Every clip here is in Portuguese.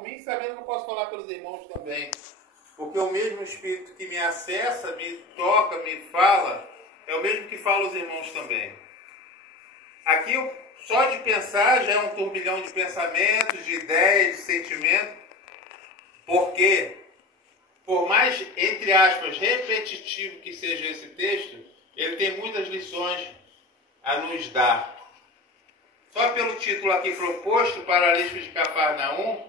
por mim, sabendo que eu posso falar pelos irmãos também. Porque o mesmo Espírito que me acessa, me toca, me fala, é o mesmo que fala os irmãos também. Aqui, só de pensar, já é um turbilhão de pensamentos, de ideias, de sentimentos. Porque, por mais, entre aspas, repetitivo que seja esse texto, ele tem muitas lições a nos dar. Só pelo título aqui proposto, Paralítico de Cafarnaum,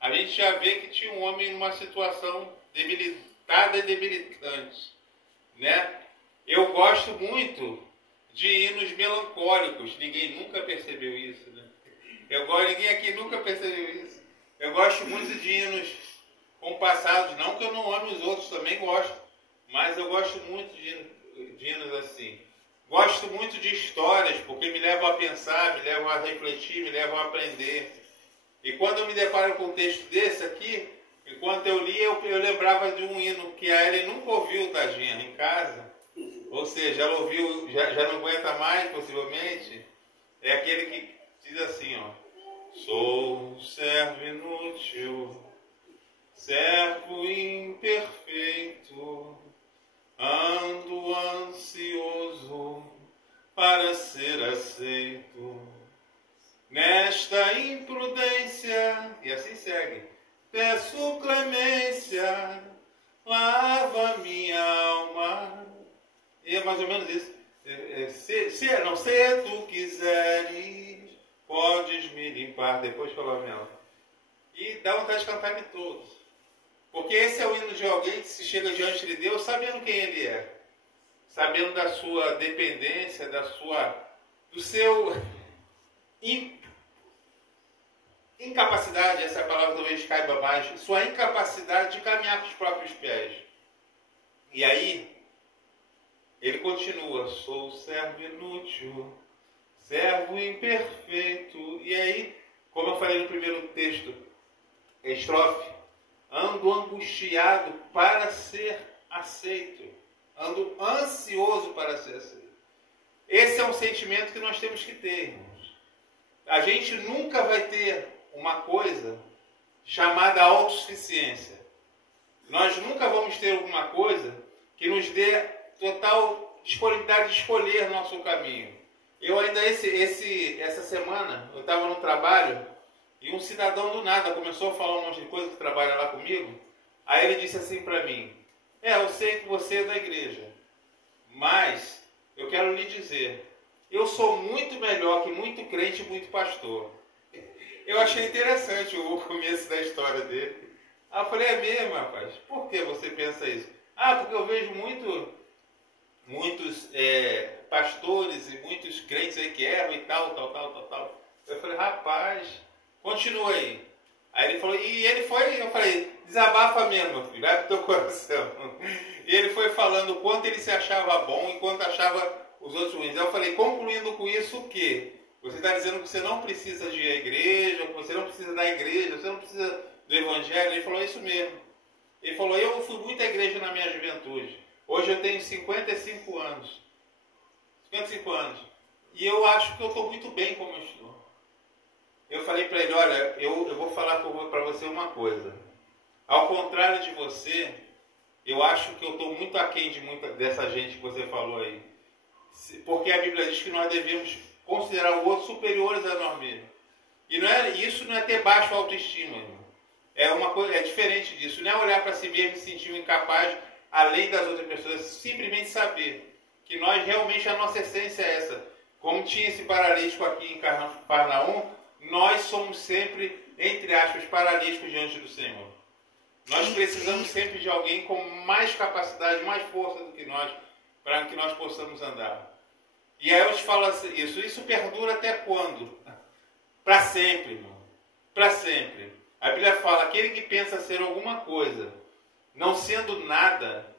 a gente já vê que tinha um homem numa situação debilitada e debilitante, né? Eu gosto muito de hinos melancólicos. Ninguém nunca percebeu isso, né? Ninguém aqui nunca percebeu isso. Eu gosto muito de hinos compassados. Não que eu não ame os outros, também gosto. Mas eu gosto muito de hinos assim. Gosto muito de histórias, porque me levam a pensar, me levam a refletir, me levam a aprender. E quando eu me deparo com um texto desse aqui, enquanto eu li, eu lembrava de um hino que a Ellen nunca ouviu, tadinha, em casa. Ou seja, ela ouviu, já não aguenta mais, possivelmente. É aquele que diz assim, ó. Sou servo inútil, servo imperfeito, ando ansioso para ser aceito. Nesta imprudência, e assim segue, peço clemência, lava minha alma. E é mais ou menos isso. Se tu quiseres, podes me limpar. Depois falou ela. E dá vontade de cantar-me todos. Porque esse é o hino de alguém que se chega diante de Deus sabendo quem ele é. Sabendo da sua dependência, do seu incapacidade, essa é a palavra que talvez caiba mais, sua incapacidade de caminhar com os próprios pés. E aí, ele continua, sou servo inútil, servo imperfeito. E aí, como eu falei no primeiro texto, estrofe, ando angustiado para ser aceito. Ando ansioso para ser aceito. Esse é um sentimento que nós temos que ter, irmãos. A gente nunca vai ter uma coisa chamada autossuficiência. Nós nunca vamos ter alguma coisa que nos dê total disponibilidade de escolher nosso caminho. Eu ainda, essa semana, eu estava no trabalho e um cidadão do nada começou a falar um monte de coisa que trabalha lá comigo. Aí ele disse assim para mim, eu sei que você é da igreja, mas eu quero lhe dizer, eu sou muito melhor que muito crente e muito pastor. Eu achei interessante o começo da história dele. Aí eu falei, é mesmo, rapaz? Por que você pensa isso? Porque eu vejo muitos pastores e muitos crentes aí que erram e tal. Eu falei, rapaz, continua aí. Aí ele falou, eu falei, desabafa mesmo, meu filho, vai pro teu coração. E ele foi falando o quanto ele se achava bom e quanto achava os outros ruins. Eu falei, concluindo com isso o quê? Você está dizendo que você não precisa de ir à igreja, que você não precisa da igreja, você não precisa do evangelho. Ele falou, isso mesmo. Ele falou, eu fui muito à igreja na minha juventude. Hoje eu tenho 55 anos. 55 anos. E eu acho que eu estou muito bem como eu estou. Eu falei para ele, olha, eu vou falar para você uma coisa. Ao contrário de você, eu acho que eu estou muito aquém de muita dessa gente que você falou aí. Porque a Bíblia diz que nós devemos considerar o outro superiores a nós mesmos. E isso não é ter baixo autoestima, irmão. É diferente disso. Não é olhar para si mesmo e se sentir incapaz, além das outras pessoas. Simplesmente saber que nós realmente, a nossa essência é essa. Como tinha esse paralítico aqui em Cafarnaum, nós somos sempre, entre aspas, paralíticos diante do Senhor. Nós precisamos sempre de alguém com mais capacidade, mais força do que nós, para que nós possamos andar. E aí eu te falo assim, isso perdura até quando? Para sempre, irmão. Para sempre. A Bíblia fala, aquele que pensa ser alguma coisa, não sendo nada,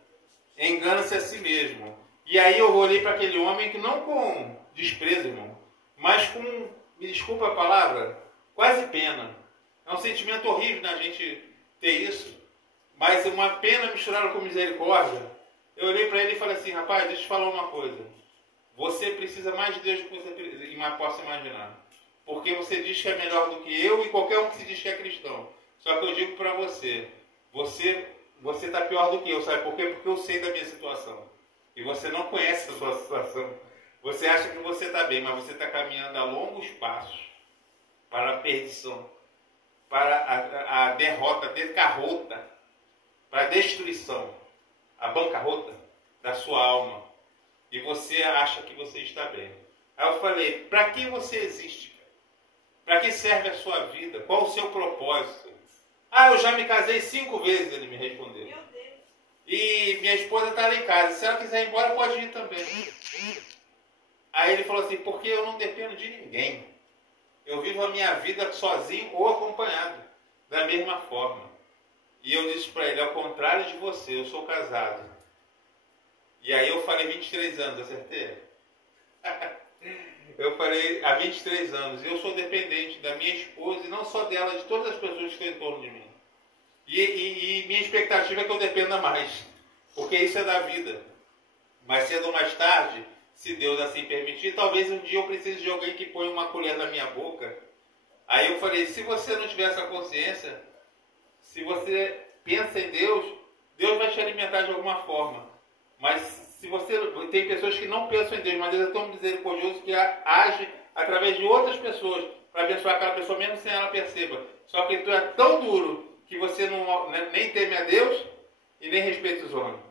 engana-se a si mesmo. E aí eu olhei para aquele homem que não com desprezo, irmão, mas com, me desculpa a palavra, quase pena. É um sentimento horrível na gente ter isso, mas uma pena misturada com misericórdia. Eu olhei para ele e falei assim, rapaz, deixa eu te falar uma coisa. Você precisa mais de Deus do que você possa imaginar. Porque você diz que é melhor do que eu e qualquer um que se diz que é cristão. Só que eu digo para você, você está pior do que eu, sabe por quê? Porque eu sei da minha situação. E você não conhece a sua situação. Você acha que você está bem, mas você está caminhando a longos passos para a perdição, para a derrota, a bancarrota, para a destruição, a bancarrota da sua alma. E você acha que você está bem. Aí eu falei, para que você existe? Para que serve a sua vida? Qual o seu propósito? Ah, eu já me casei 5 vezes, ele me respondeu. Meu Deus. E minha esposa está lá em casa. Se ela quiser ir embora, pode ir também. Aí ele falou assim, porque eu não dependo de ninguém. Eu vivo a minha vida sozinho ou acompanhado, da mesma forma. E eu disse para ele, ao contrário de você, eu sou casado. E aí eu falei 23 anos, acertei? Eu falei há 23 anos, eu sou dependente da minha esposa e não só dela, de todas as pessoas que estão em torno de mim. E minha expectativa é que eu dependa mais, porque isso é da vida. Mais cedo ou mais tarde, se Deus assim permitir, talvez um dia eu precise de alguém que ponha uma colher na minha boca. Aí eu falei, se você não tiver essa consciência, se você pensa em Deus, Deus vai te alimentar de alguma forma. Mas se você tem pessoas que não pensam em Deus, mas Deus é tão misericordioso que age através de outras pessoas para abençoar aquela pessoa mesmo sem ela perceba. Só que tu é tão duro que você nem teme a Deus e nem respeita os homens.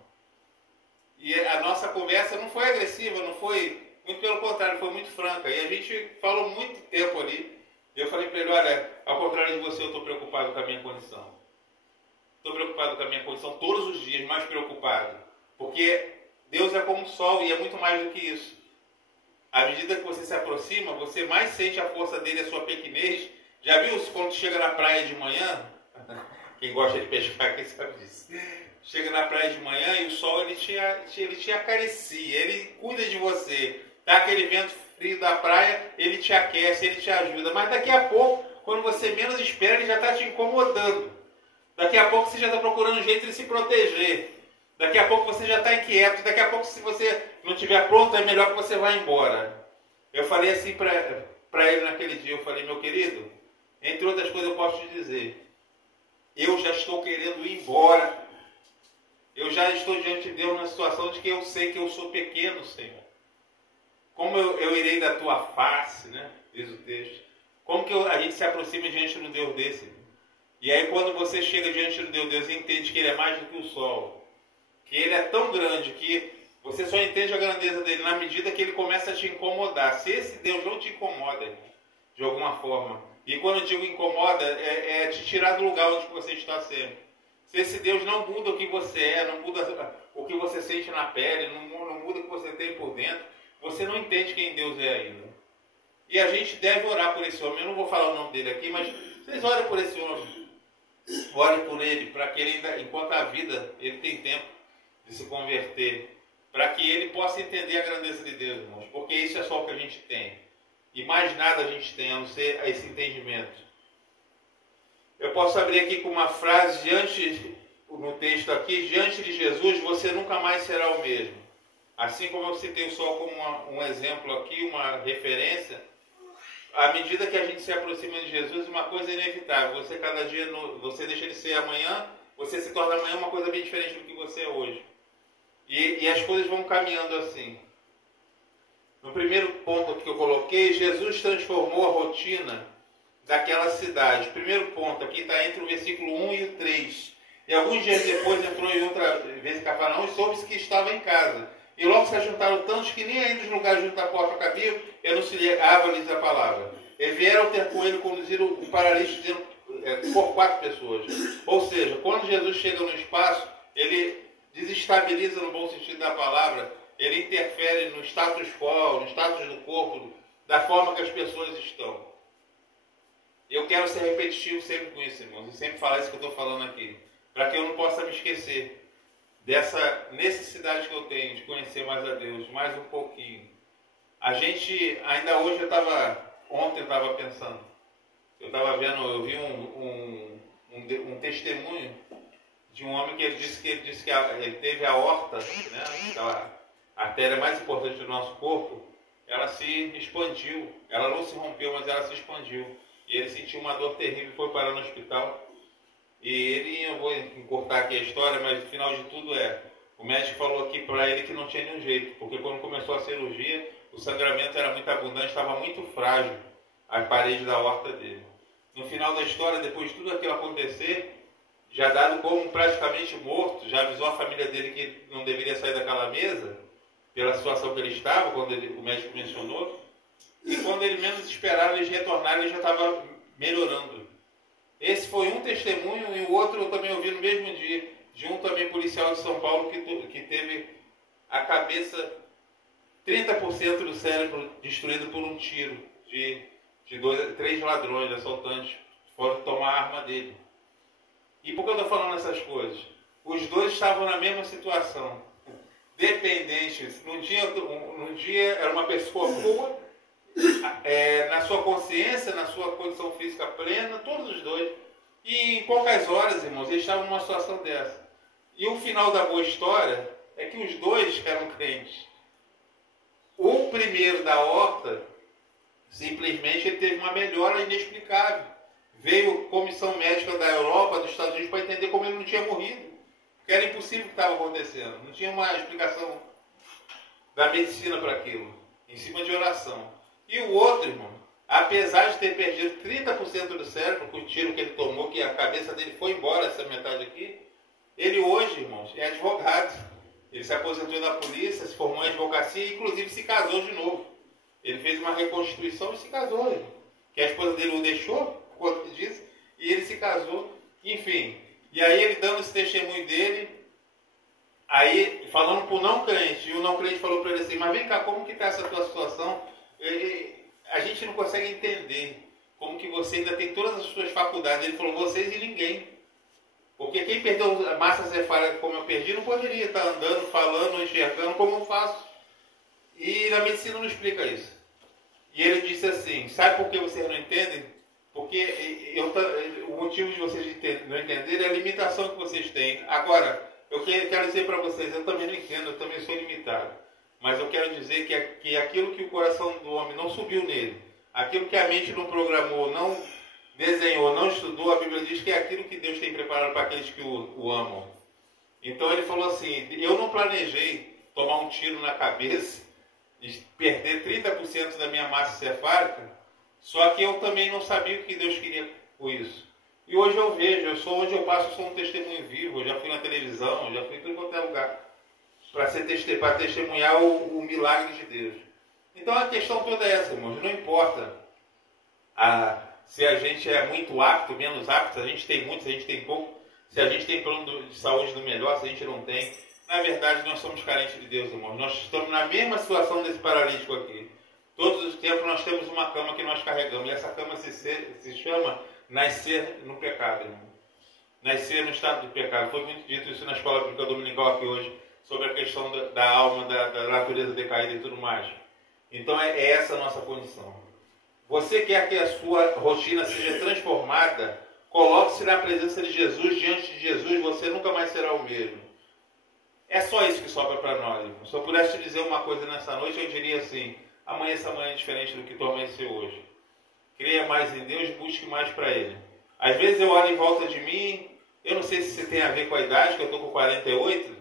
E a nossa conversa não foi agressiva, não foi, muito pelo contrário, foi muito franca. E a gente falou muito tempo ali. E eu falei para ele, olha, ao contrário de você, eu estou preocupado com a minha condição. Estou preocupado com a minha condição todos os dias, mais preocupado. Porque Deus é como o sol e é muito mais do que isso. À medida que você se aproxima, você mais sente a força dele, a sua pequenez. Já viu quando chega na praia de manhã? Quem gosta de pescar, quem sabe disso. Chega na praia de manhã e o sol ele te acaricia, ele cuida de você. Tá aquele vento frio da praia, ele te aquece, ele te ajuda. Mas daqui a pouco, quando você menos espera, ele já está te incomodando. Daqui a pouco você já está procurando um jeito de se proteger. Daqui a pouco você já está inquieto. Daqui a pouco, se você não estiver pronto, é melhor que você vá embora. Eu falei assim para ele naquele dia, eu falei, meu querido, entre outras coisas eu posso te dizer, eu já estou querendo ir embora. Eu já estou diante de Deus numa situação de que eu sei que eu sou pequeno, Senhor. Como eu irei da tua face, né? Diz o texto. Como que a gente se aproxima diante de um Deus desse? E aí quando você chega diante de um Deus e entende que Ele é mais do que o sol, que Ele é tão grande que você só entende a grandeza dele na medida que Ele começa a te incomodar. Se esse Deus não te incomoda, de alguma forma, e quando eu digo incomoda, é te tirar do lugar onde você está sempre. Se esse Deus não muda o que você é, não muda o que você sente na pele, não muda o que você tem por dentro, você não entende quem Deus é ainda. E a gente deve orar por esse homem. Eu não vou falar o nome dele aqui, mas vocês orem por esse homem. Orem por ele, para que ele ainda, enquanto a vida, ele tem tempo de se converter, para que ele possa entender a grandeza de Deus, irmãos, porque isso é só o que a gente tem. E mais nada a gente tem, a não ser esse entendimento. Eu posso abrir aqui com uma frase, no texto aqui, diante de Jesus você nunca mais será o mesmo. Assim como eu citei o sol como um exemplo aqui, uma referência, à medida que a gente se aproxima de Jesus, uma coisa é inevitável. Você cada dia, você deixa de ser amanhã, você se torna amanhã uma coisa bem diferente do que você é hoje. E as coisas vão caminhando assim. No primeiro ponto que eu coloquei, Jesus transformou a rotina daquela cidade. O primeiro ponto aqui está entre o versículo 1 e o 3. E alguns dias depois entrou em outra vez em Cafarnaum e soube-se que estava em casa. E logo se ajuntaram tantos que nem ainda os lugares junto à porta cabiam, anunciava-lhes a palavra. E vieram ter com ele, conduziram o paralítico por 4 pessoas. Ou seja, quando Jesus chega no espaço, ele desestabiliza no bom sentido da palavra, ele interfere no status quo, no status do corpo, da forma que as pessoas estão. Eu quero ser repetitivo sempre com isso, irmãos, e sempre falar isso que eu estou falando aqui, para que eu não possa me esquecer dessa necessidade que eu tenho de conhecer mais a Deus, mais um pouquinho. A gente, ainda hoje ontem eu estava pensando, eu vi um testemunho de um homem que ele disse que ele teve a aorta, né, aquela artéria mais importante do nosso corpo, ela se expandiu, ela não se rompeu, mas ela se expandiu. E ele sentiu uma dor terrível e foi parar no hospital. E ele, eu vou encurtar aqui a história, mas o final de tudo o médico falou aqui para ele que não tinha nenhum jeito, porque quando começou a cirurgia, o sangramento era muito abundante, estava muito frágil a parede da aorta dele. No final da história, depois de tudo aquilo acontecer, já dado como praticamente morto, já avisou a família dele que ele não deveria sair daquela mesa, pela situação que ele estava, quando o médico mencionou, e quando ele menos esperava, eles retornaram, ele já estava melhorando. Esse foi um testemunho, e o outro eu também ouvi no mesmo dia, de um também policial de São Paulo que teve a cabeça, 30% do cérebro destruído por um tiro de 3 ladrões, assaltantes, foram tomar a arma dele. E por que eu estou falando essas coisas? Os dois estavam na mesma situação, dependentes. Num dia era uma pessoa boa, na sua consciência, na sua condição física plena, todos os dois. E em poucas horas, irmãos, eles estavam numa situação dessa. E o final da boa história é que os dois eram crentes. O primeiro da horta, simplesmente ele teve uma melhora inexplicável. Veio comissão médica da Europa, dos Estados Unidos, para entender como ele não tinha morrido. Porque era impossível o que estava acontecendo. Não tinha uma explicação da medicina para aquilo. Em cima de oração. E o outro, irmão, apesar de ter perdido 30% do cérebro com o tiro que ele tomou, que a cabeça dele foi embora, essa metade aqui, ele hoje, irmãos, é advogado. Ele se aposentou da polícia, se formou em advocacia e inclusive se casou de novo. Ele fez uma reconstituição e se casou, irmão. Que a esposa dele o deixou, por conta disso, e ele se casou. Enfim, e aí ele dando esse testemunho dele, aí falando para o não crente, e o não crente falou para ele assim, mas vem cá, como que está essa tua situação? A gente não consegue entender como que você ainda tem todas as suas faculdades. Ele falou, vocês e ninguém. Porque quem perdeu a massa cefálica como eu perdi, não poderia estar andando, falando, enxergando como eu faço. E a medicina não explica isso. E ele disse assim, sabe por que vocês não entendem? Porque o motivo de vocês não entenderem é a limitação que vocês têm. Agora, eu quero dizer para vocês, eu também não entendo, eu também sou limitado. Mas eu quero dizer que aquilo que o coração do homem não subiu nele, aquilo que a mente não programou, não desenhou, não estudou, a Bíblia diz que é aquilo que Deus tem preparado para aqueles que o amam. Então ele falou assim, eu não planejei tomar um tiro na cabeça e perder 30% da minha massa cefálica, só que eu também não sabia o que Deus queria com isso. E hoje eu vejo, onde eu passo, eu sou um testemunho vivo, eu já fui na televisão, eu já fui em tudo quanto é lugar, para testemunhar o milagre de Deus. Então a questão toda é essa, irmãos, não importa se a gente é muito apto, menos apto, se a gente tem muito, se a gente tem pouco, se a gente tem plano de saúde do melhor, se a gente não tem. Na verdade, nós somos carentes de Deus, irmãos. Nós estamos na mesma situação desse paralítico aqui. Todos os tempos nós temos uma cama que nós carregamos. E essa cama se chama nascer no pecado, irmão. Nascer no estado de pecado. Foi muito dito isso na escola bíblica dominical aqui hoje, sobre a questão da alma, da natureza decaída e tudo mais. Então é essa a nossa condição. Você quer que a sua rotina seja transformada? Coloque-se na presença de Jesus, diante de Jesus, você nunca mais será o mesmo. É só isso que sobra para nós, irmão. Se eu pudesse te dizer uma coisa nessa noite, eu diria assim, essa manhã é diferente do que tu amanheceu hoje. Creia mais em Deus, busque mais para Ele. Às vezes eu olho em volta de mim, eu não sei se isso tem a ver com a idade, que eu estou com 48,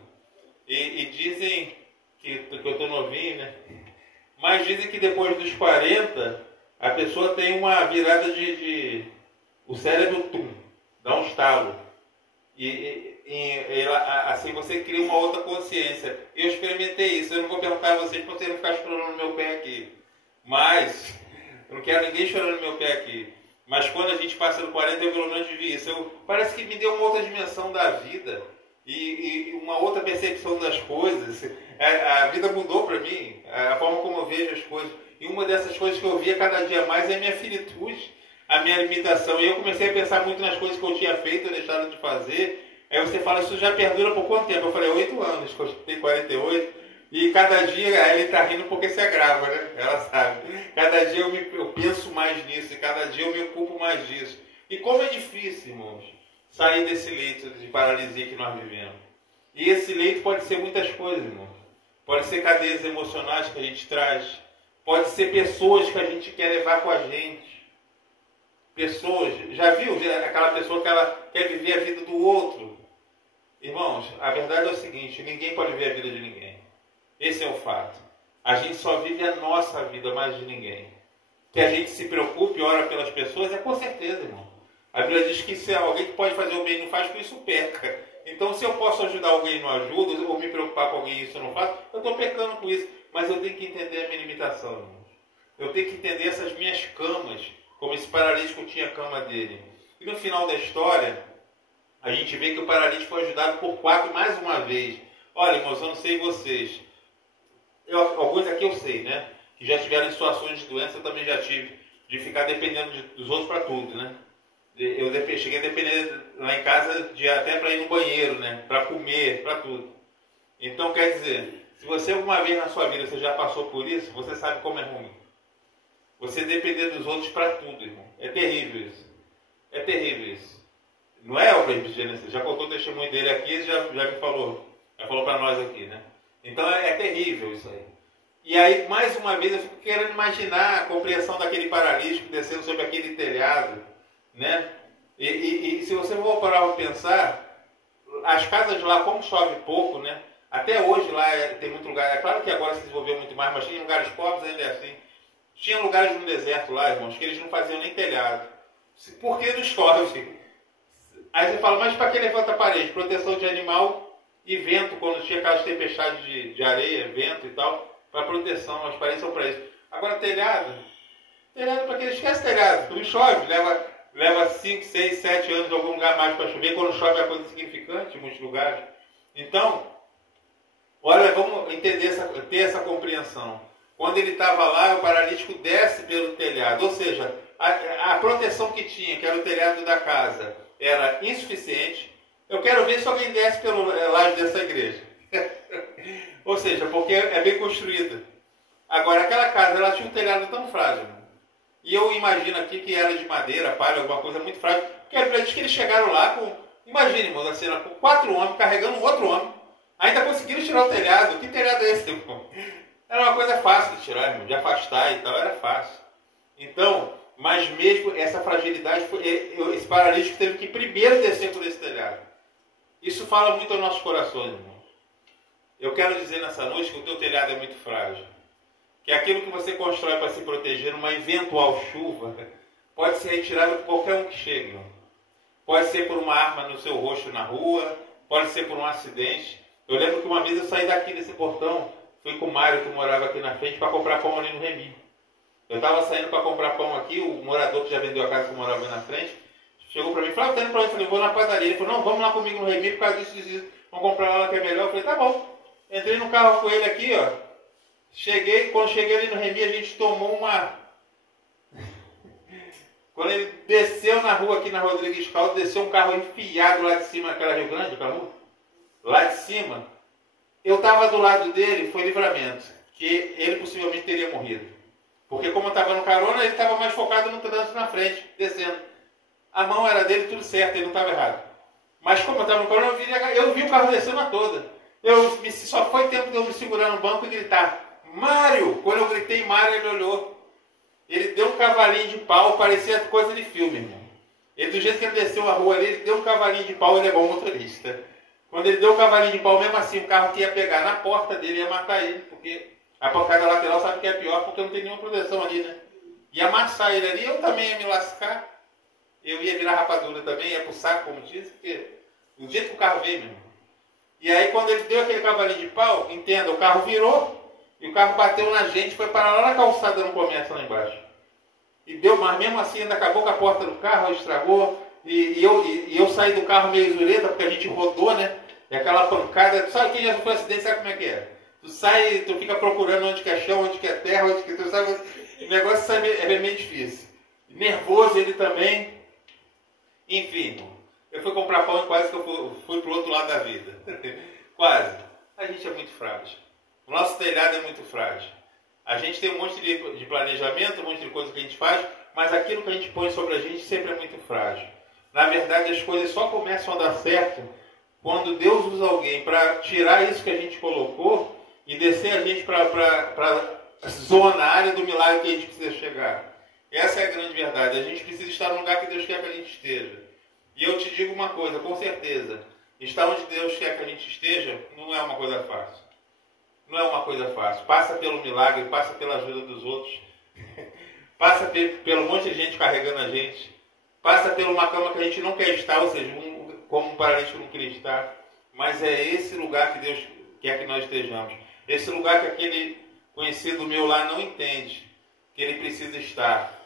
e dizem que eu estou novinho, né? Mas dizem que depois dos 40, a pessoa tem uma virada o cérebro dá um estalo. Assim você cria uma outra consciência. Eu experimentei isso. Eu não vou perguntar a vocês para vocês não ficarem chorando no meu pé aqui. Mas, eu não quero ninguém chorando no meu pé aqui. Mas quando a gente passa do 40, eu pelo menos vivi isso. Parece que me deu uma outra dimensão da vida. E uma outra percepção das coisas. A vida mudou para mim. A forma como eu vejo as coisas. E uma dessas coisas que eu via cada dia mais é a minha finitude, a minha limitação. E eu comecei a pensar muito nas coisas que eu tinha feito, deixado de fazer. Aí você fala, isso já perdura por quanto tempo? Eu falei, 8 anos, que eu tenho 48. E cada dia, ele está rindo porque se agrava, né? Ela sabe. Cada dia eu penso mais nisso, e cada dia eu me ocupo mais disso. E como é difícil, irmãos, sair desse leito de paralisia que nós vivemos. E esse leito pode ser muitas coisas, irmãos. Pode ser cadeias emocionais que a gente traz. Pode ser pessoas que a gente quer levar com a gente. pessoas, já viu aquela pessoa que ela quer viver a vida do outro? Irmãos, a verdade é o seguinte, ninguém pode viver a vida de ninguém. Esse é o fato. A gente só vive a nossa vida, mais de ninguém. Que a gente se preocupe e ora pelas pessoas, é com certeza, irmão. A Bíblia diz que se alguém que pode fazer o bem e não faz, com isso peca. Então, se eu posso ajudar alguém e não ajudo, ou me preocupar com alguém e isso eu não faço, eu estou pecando com isso. Mas eu tenho que entender a minha limitação, irmãos. Eu tenho que entender essas minhas camas, como esse paralítico tinha a cama dele. E no final da história, a gente vê que o paralítico foi ajudado por 4 mais uma vez. Olha, irmãos, eu não sei vocês. Alguns aqui eu sei, né? Que já tiveram situações de doença, eu também já tive, de ficar dependendo dos outros para tudo, né? Eu cheguei a depender lá em casa de até para ir no banheiro, né? Para comer, para tudo. Então, quer dizer, se você alguma vez na sua vida você já passou por isso, você sabe como é ruim. Você depender dos outros para tudo, irmão. É terrível isso. É terrível isso. Não é o Presbítero? Já contou o testemunho dele aqui, já me falou. Já falou para nós aqui, né? Então é terrível isso aí. E aí, mais uma vez, eu fico querendo imaginar a compreensão daquele paralítico descendo sobre aquele telhado, né? E se você for parar para pensar, as casas lá, como chove pouco, né? Até hoje lá tem muito lugar. É claro que agora se desenvolveu muito mais, mas tinha lugares pobres ainda é assim. Tinha lugares no deserto lá, irmãos, que eles não faziam nem telhado. Por que não chove? Aí você fala, mas para que levanta a parede? Proteção de animal e vento, quando tinha aquelas tempestades de areia, vento e tal, para proteção, as paredes são para isso. Agora telhado para que esquece telhado, não chove, leva 5, 6, 7 anos em algum lugar mais para chover, quando chove é coisa insignificante em muitos lugares. Então, olha, vamos entender, ter essa compreensão. Quando ele estava lá, o paralítico desce pelo telhado, ou seja, a proteção que tinha, que era o telhado da casa, era insuficiente. Eu quero ver se alguém desce pelo laje dessa igreja. Ou seja, porque é bem construída. Agora, aquela casa, ela tinha um telhado tão frágil. E eu imagino aqui que era de madeira, palha, alguma coisa muito frágil. Porque a Bíblia diz que eles chegaram lá com, imagine, irmão, assim, com 4 homens carregando um outro homem. Ainda conseguiram tirar o telhado. Que telhado é esse, irmão? Era uma coisa fácil de tirar, irmão, de afastar e tal, era fácil. Então, mas mesmo essa fragilidade, esse paralítico teve que primeiro descer por esse telhado. Isso fala muito aos nossos corações, irmão. Eu quero dizer nessa noite que o teu telhado é muito frágil. Que aquilo que você constrói para se proteger numa eventual chuva pode ser retirado por qualquer um que chegue, irmão. Pode ser por uma arma no seu rosto na rua, pode ser por um acidente. Eu lembro que uma vez eu saí daqui desse portão, fui com o Mário, que morava aqui na frente, para comprar pão ali no Remi. Eu estava saindo para comprar pão aqui, o morador que já vendeu a casa que morava ali na frente, chegou para mim e falou, tá indo para onde? Eu falei, vou na padaria. Ele falou, não, vamos lá comigo no Remi, por causa disso. Vamos comprar lá que é melhor. Eu falei, tá bom. Entrei no carro com ele aqui, ó. Quando cheguei ali no Remi, a gente tomou uma... Quando ele desceu na rua aqui na Rodrigues Caldo, desceu um carro enfiado lá de cima, aquela Rio Grande, aquela rua, lá de cima. Eu estava do lado dele, foi livramento, que ele possivelmente teria morrido. Porque como eu estava no carona, ele estava mais focado no trânsito na frente, descendo. A mão era dele, tudo certo, ele não estava errado. Mas como eu estava no carona, eu vi o carro descendo a toda. Só foi tempo de eu me segurar no banco e gritar, Mário! Quando eu gritei Mário, ele olhou. Ele deu um cavalinho de pau, parecia coisa de filme, irmão. Ele, do jeito que ele desceu a rua ali, ele deu um cavalinho de pau, ele é bom motorista. Quando ele deu o cavalinho de pau, mesmo assim, o carro que ia pegar na porta dele ia matar ele, porque a pancada lateral sabe que é pior, porque não tem nenhuma proteção ali, né? Ia amassar ele ali, eu também ia me lascar, eu ia virar rapadura também, ia pro saco, como diz, porque o jeito que o carro veio, meu irmão. E aí, quando ele deu aquele cavalinho de pau, entenda, o carro virou, e o carro bateu na gente, foi parar lá na calçada no comércio, lá embaixo. E deu, mas mesmo assim, ainda acabou com a porta do carro, estragou. E eu saí do carro meio zureta, porque a gente rodou, né? E aquela pancada, tu sabe quem já sofreu acidente, sabe como é que é? Tu sai, tu fica procurando onde que é chão, onde que é terra, onde que tu sabe. O negócio sabe, é meio difícil. Nervoso ele também. Enfim, eu fui comprar pão e quase que eu fui pro outro lado da vida. Quase. A gente é muito frágil. O nosso telhado é muito frágil. A gente tem um monte de planejamento, um monte de coisa que a gente faz, mas aquilo que a gente põe sobre a gente sempre é muito frágil. Na verdade, as coisas só começam a dar certo quando Deus usa alguém para tirar isso que a gente colocou e descer a gente para a zona, a área do milagre que a gente precisa chegar. Essa é a grande verdade. A gente precisa estar no lugar que Deus quer que a gente esteja. E eu te digo uma coisa, com certeza. Estar onde Deus quer que a gente esteja não é uma coisa fácil. Não é uma coisa fácil. Passa pelo milagre, passa pela ajuda dos outros. Passa pelo monte de gente carregando a gente. Passa por uma cama que a gente não quer estar, ou seja, como um paralítico não queria estar. Mas é esse lugar que Deus quer que nós estejamos. Esse lugar que aquele conhecido meu lá não entende que ele precisa estar.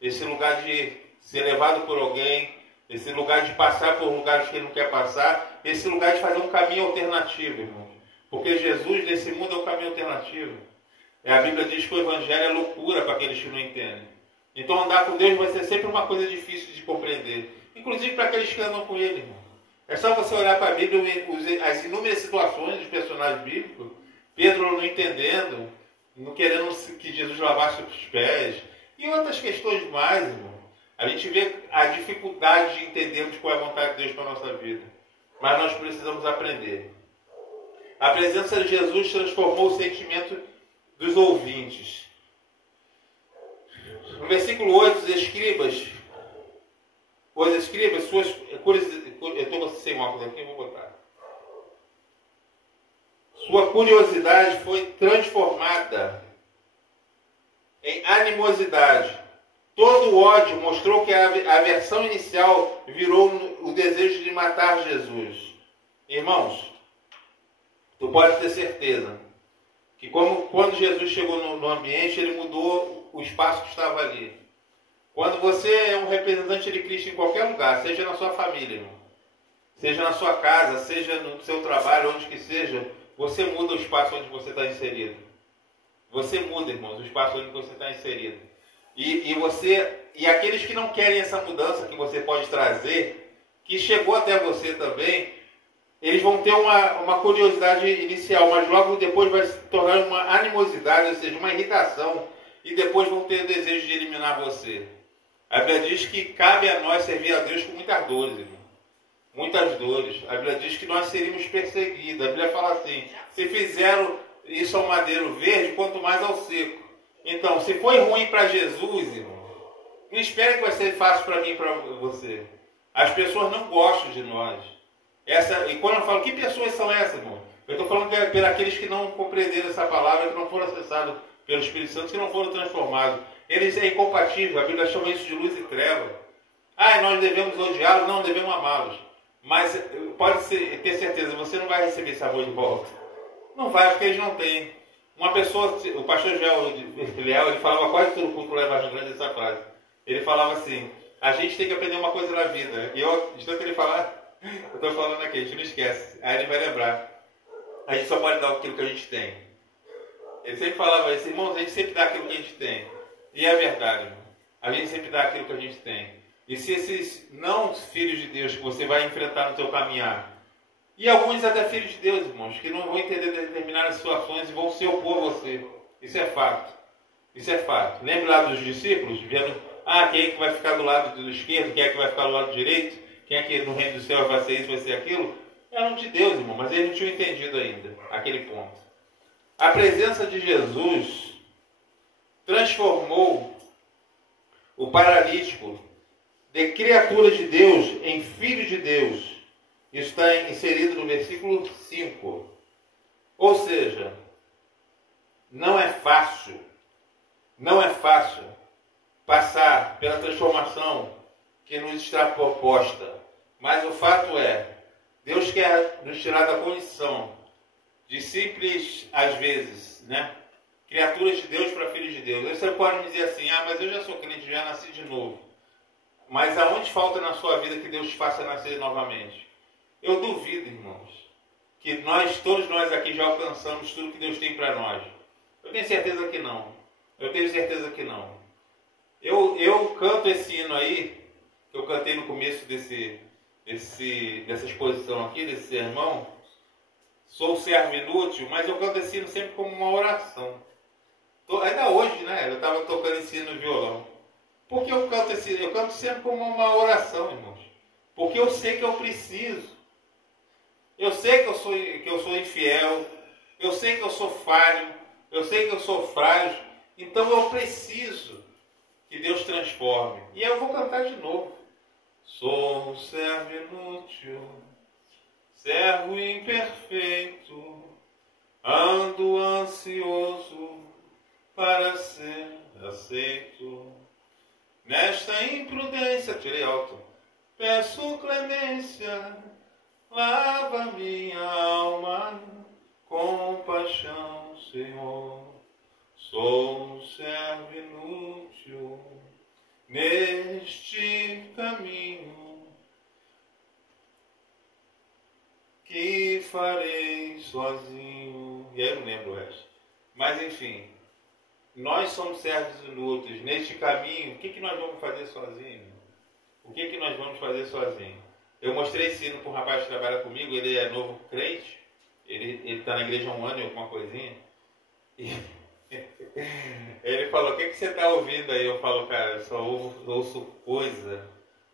Esse lugar de ser levado por alguém, esse lugar de passar por lugares que ele não quer passar, esse lugar de fazer um caminho alternativo, irmão. Porque Jesus, nesse mundo, é um caminho alternativo. A Bíblia diz que o Evangelho é loucura para aqueles que não entendem. Então andar com Deus vai ser sempre uma coisa difícil de compreender. Inclusive para aqueles que andam com Ele, irmão. É só você olhar para a Bíblia, as inúmeras situações dos personagens bíblicos, Pedro não entendendo, não querendo que Jesus lavasse os pés, e outras questões mais, irmão. A gente vê a dificuldade de entendermos qual é a vontade de Deus para a nossa vida. Mas nós precisamos aprender. A presença de Jesus transformou o sentimento dos ouvintes. No versículo 8, os escribas, suas... Eu estou sem óculos aqui, vou botar. Sua curiosidade foi transformada em animosidade. Todo o ódio mostrou que a aversão inicial virou o desejo de matar Jesus. Irmãos, tu pode ter certeza que quando Jesus chegou no ambiente, ele mudou o espaço que estava ali. Quando você é um representante de Cristo em qualquer lugar, seja na sua família, irmão, seja na sua casa, seja no seu trabalho, onde que seja, você muda o espaço onde você está inserido. Você muda, irmãos, o espaço onde você está inserido. E aqueles que não querem essa mudança que você pode trazer, que chegou até você também, eles vão ter uma curiosidade inicial, mas logo depois vai se tornar uma animosidade, ou seja, uma irritação, e depois vão ter o desejo de eliminar você. A Bíblia diz que cabe a nós servir a Deus com muitas dores, irmão. Muitas dores. A Bíblia diz que nós seríamos perseguidos. A Bíblia fala assim, se fizeram isso ao madeiro verde, quanto mais ao seco. Então, se foi ruim para Jesus, irmão, não espere que vai ser fácil para mim e para você. As pessoas não gostam de nós. E quando eu falo, que pessoas são essas, irmão? Eu estou falando que é pelos que não compreenderam essa palavra, que não foram acessados pelo Espírito Santo, que não foram transformados. Eles é incompatível. A Bíblia chama isso de luz e treva. Nós devemos odiá-los, não devemos amá-los. Mas pode ter certeza, você não vai receber esse amor de volta. Não vai, porque eles não têm. Uma pessoa, o pastor Léo, ele falava quase todo o culto lá embaixo grande essa frase. Ele falava assim, a gente tem que aprender uma coisa na vida. E eu, de tanto ele falar, eu estou falando aqui, a gente não esquece. Aí ele vai lembrar. A gente só pode dar aquilo que a gente tem. Ele sempre falava isso, irmãos, a gente sempre dá aquilo que a gente tem. E é verdade, irmão. A gente sempre dá aquilo que a gente tem. E se esses não filhos de Deus que você vai enfrentar no seu caminhar, e alguns até filhos de Deus, irmãos, que não vão entender determinadas situações e vão se opor a você. Isso é fato. Isso é fato. Lembra lá dos discípulos, vendo, quem é que vai ficar do lado do esquerdo, quem é que vai ficar do lado direito, quem é que no reino do céu vai ser isso, vai ser aquilo? Eram de Deus, irmão, mas eles não tinham entendido ainda aquele ponto. A presença de Jesus transformou o paralítico de criatura de Deus em filho de Deus. Isso está inserido no versículo 5. Ou seja, não é fácil passar pela transformação que nos está proposta. Mas o fato é, Deus quer nos tirar da condição de simples, às vezes, criaturas de Deus para filhos de Deus. Você pode me dizer assim, mas eu já sou crente, já nasci de novo. Mas aonde falta na sua vida que Deus te faça nascer novamente? Eu duvido, irmãos, que todos nós aqui já alcançamos tudo que Deus tem para nós. Eu tenho certeza que não. Eu canto esse hino aí, que eu cantei no começo dessa exposição aqui, desse sermão. Sou servo inútil, mas eu canto esse hino sempre como uma oração. Ainda hoje, eu estava tocando esse hino no violão. Por que eu canto esse hino? Eu canto sempre como uma oração, irmãos. Porque eu sei que eu preciso. Eu sei que eu sou infiel, eu sei que eu sou falho, eu sei que eu sou frágil, então eu preciso Que Deus transforme. E aí eu vou cantar de novo. Sou um servo inútil, servo imperfeito, ando ansioso para ser aceito. Nesta imprudência, tirei alto, peço clemência, lava minha alma, compaixão, Senhor. Sou um servo inútil neste caminho, que farei sozinho. E aí eu não lembro o resto. Mas enfim, nós somos servos inúteis. Neste caminho, o que nós vamos fazer sozinho? O que nós vamos fazer sozinho? Eu mostrei esse hino para um rapaz que trabalha comigo, ele é novo crente, ele está na igreja há um ano e alguma coisinha. E ele falou, o que você está ouvindo aí? Eu falo, cara, eu só ouço coisa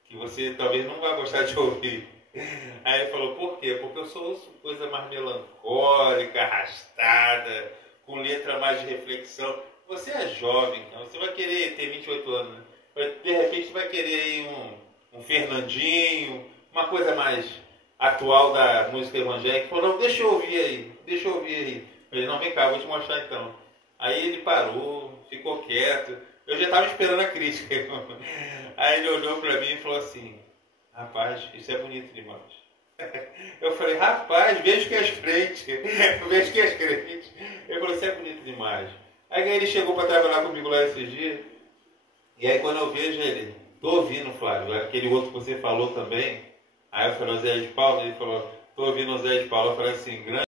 que você talvez não vai gostar de ouvir. Aí ele falou, por quê? Porque eu só ouço coisa mais melancólica, arrastada, com letra mais de reflexão. Você é jovem, você vai querer ter 28 anos, né? De repente você vai querer aí um Fernandinho, uma coisa mais atual da música evangélica. Ele falou, não, deixa eu ouvir aí. Eu falei, não, vem cá, eu vou te mostrar então. Aí ele parou, ficou quieto. Eu já estava esperando a crítica. Aí ele olhou para mim e falou assim, rapaz, isso é bonito demais. Eu falei, rapaz, vejo que és crente. Vejo que és crente. Ele falou, isso é bonito demais. Aí ele chegou para trabalhar comigo lá esses dias. E aí quando eu vejo ele, tô ouvindo, Flávio, aquele outro que você falou também. Aí eu falei, o Zé de Paulo, ele falou, tô ouvindo o Zé de Paulo. Eu falei assim, grande